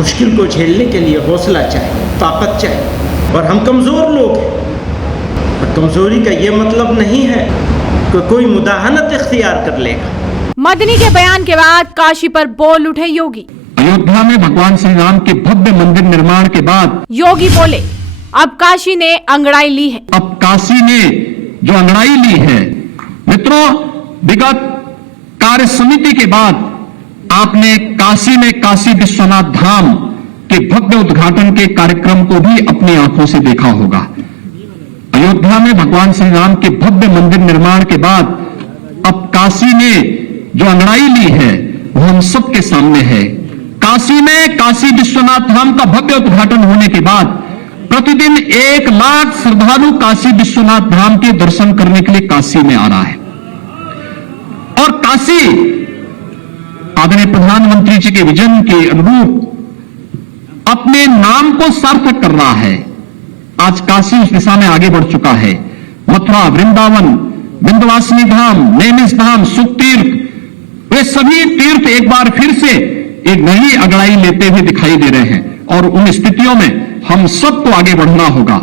मुश्किल को झेलने के लिए हौसला चाहिए, ताकत चाहिए। और हम कमज़ोर लोग हैं। और कमज़ोरी का ये मतलब नहीं है कि कोई मुदाहनत इख्तियार कर लेगा। मदनी के बयान के बाद काशी पर बोल उठे योगी। अयोध्या में भगवान श्री राम के भव्य मंदिर निर्माण के बाद योगी बोले, अब काशी ने अंगड़ाई ली है। अब काशी ने जो अंगड़ाई ली है, मित्रों, विगत कार्य समिति के बाद आपने काशी में काशी विश्वनाथ धाम के भव्य उद्घाटन के कार्यक्रम को भी अपनी आंखों से देखा होगा। अयोध्या में भगवान श्री राम के भव्य मंदिर निर्माण के बाद अब काशी ने जो अंगड़ाई ली है वो हम सबके सामने है। काशी में काशी विश्वनाथ धाम का भव्य उद्घाटन होने के बाद प्रतिदिन 1 लाख श्रद्धालु काशी विश्वनाथ धाम के दर्शन करने के लिए काशी में आ रहा है। और काशी आदरणीय प्रधानमंत्री जी के विजन के अनुरूप अपने नाम को सार्थक कर रहा है। आज काशी उस दिशा में आगे बढ़ चुका है। मथुरा, वृंदावन, विंध्यवासिनी धाम, नैमिष धाम, सुख तीर्थ, वे सभी तीर्थ एक बार फिर से एक नई अगड़ाई लेते हुए दिखाई दे रहे हैं। और उन स्थितियों में हम सबको आगे बढ़ना होगा।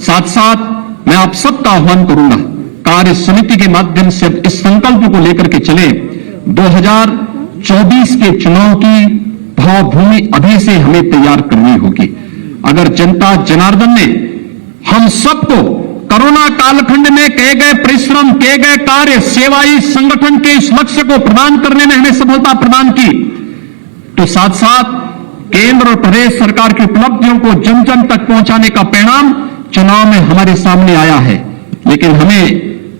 साथ साथ मैं आप सबका आह्वान करूंगा, कार्य समिति के माध्यम से इस संकल्प को लेकर के चले। 2024 के चुनाव की भावभूमि अभी से हमें तैयार करनी होगी। अगर जनता जनार्दन ने हम सबको कोरोना कालखंड में किए गए परिश्रम, किए गए कार्य, सेवाई संगठन के इस लक्ष्य को प्रदान करने में हमें सफलता प्रदान की, तो साथ साथ केंद्र और प्रदेश सरकार की उपलब्धियों को जन जन तक पहुंचाने का परिणाम चुनाव में हमारे सामने आया है। लेकिन हमें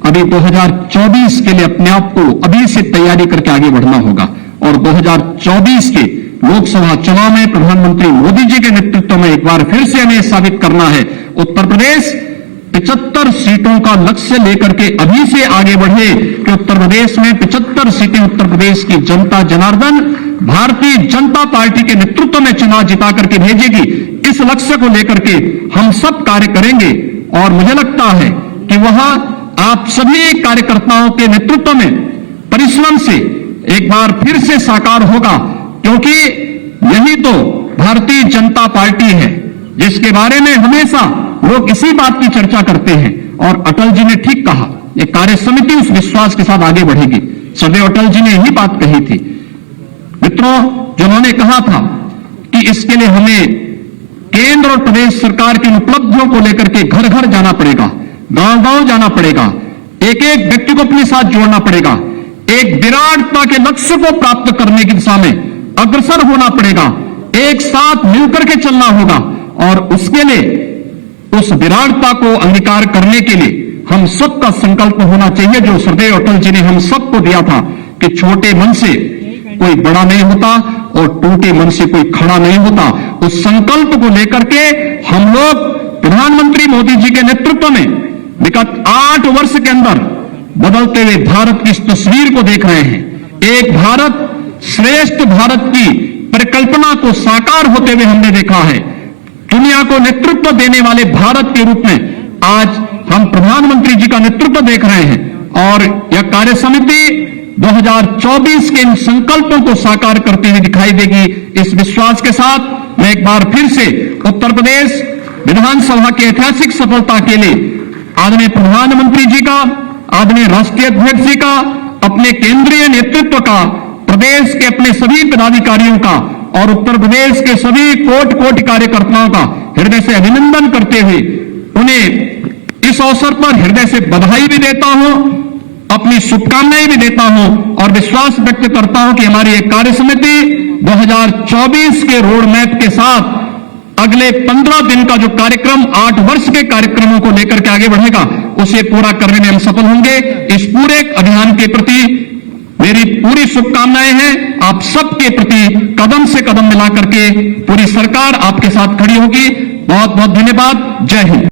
अभी 2024 के लिए अपने आप को अभी से तैयारी करके आगे बढ़ना होगा। और 2024 के लोकसभा चुनाव में प्रधानमंत्री मोदी जी के नेतृत्व में एक बार फिर से हमें साबित करना है, उत्तर प्रदेश 75 सीटों का लक्ष्य लेकर के अभी से आगे बढ़े कि उत्तर प्रदेश में 75 सीटें उत्तर प्रदेश की जनता जनार्दन भारतीय जनता पार्टी के नेतृत्व में चुनाव जिता करके भेजेगी। इस लक्ष्य को लेकर के हम सब कार्य करेंगे। और मुझे लगता है कि वहां आप सभी कार्यकर्ताओं के नेतृत्व में परिश्रम से एक बार फिर से साकार होगा, क्योंकि यही तो भारतीय जनता पार्टी है जिसके बारे में हमेशा लोग इसी बात की चर्चा करते हैं। और अटल जी ने ठीक कहा, ये कार्य समिति उस विश्वास के साथ आगे बढ़ेगी। सदैव अटल जी ने यही बात कही थी। मित्रों, जिन्होंने कहा था कि इसके लिए हमें केंद्र और प्रदेश सरकार की उपलब्धियों को लेकर के घर घर जाना पड़ेगा, गांव गांव जाना पड़ेगा, एक एक व्यक्ति को अपने साथ जोड़ना पड़ेगा, एक विराटता के लक्ष्य को प्राप्त करने की दिशा में अग्रसर होना पड़ेगा, एक साथ मिलकर के चलना होगा। और उसके लिए, उस विराटता को अंगीकार करने के लिए हम सबका संकल्प होना चाहिए, जो सदैव अटल जी ने हम सबको दिया था कि छोटे मन से कोई बड़ा नहीं होता और टूटे मन से कोई खड़ा नहीं होता। उस संकल्प को लेकर के हम लोग प्रधानमंत्री मोदी जी के नेतृत्व में विगत 8 वर्ष के अंदर बदलते हुए भारत की इस तस्वीर को देख रहे हैं। एक भारत श्रेष्ठ भारत की परिकल्पना को साकार होते हुए हमने देखा है। दुनिया को नेतृत्व देने वाले भारत के रूप में आज हम प्रधानमंत्री जी का नेतृत्व देख रहे हैं। और यह कार्य समिति 2024 के इन संकल्पों को साकार करते हुए दिखाई देगी। इस विश्वास के साथ मैं एक बार फिर से उत्तर प्रदेश विधानसभा की ऐतिहासिक सफलता के लिए आदरणीय प्रधानमंत्री जी का, आदरणीय राष्ट्रीय अध्यक्ष जी का, अपने केंद्रीय नेतृत्व का, प्रदेश के अपने सभी पदाधिकारियों का और उत्तर प्रदेश के सभी कोटि कार्यकर्ताओं का हृदय से अभिनंदन करते हुए उन्हें इस अवसर पर हृदय से बधाई भी देता हूं, अपनी शुभकामनाएं भी देता हूं और विश्वास व्यक्त करता हूं कि हमारी एक कार्य समिति 2024 के रोड मैप के साथ अगले 15 दिन का जो कार्यक्रम 8 वर्ष के कार्यक्रमों को लेकर के आगे बढ़ेगा, उसे पूरा करने में हम सफल होंगे। इस पूरे अभियान के प्रति मेरी पूरी शुभकामनाएं हैं। आप सबके प्रति कदम से कदम मिला करके पूरी सरकार आपके साथ खड़ी होगी। बहुत बहुत धन्यवाद। जय हिंद।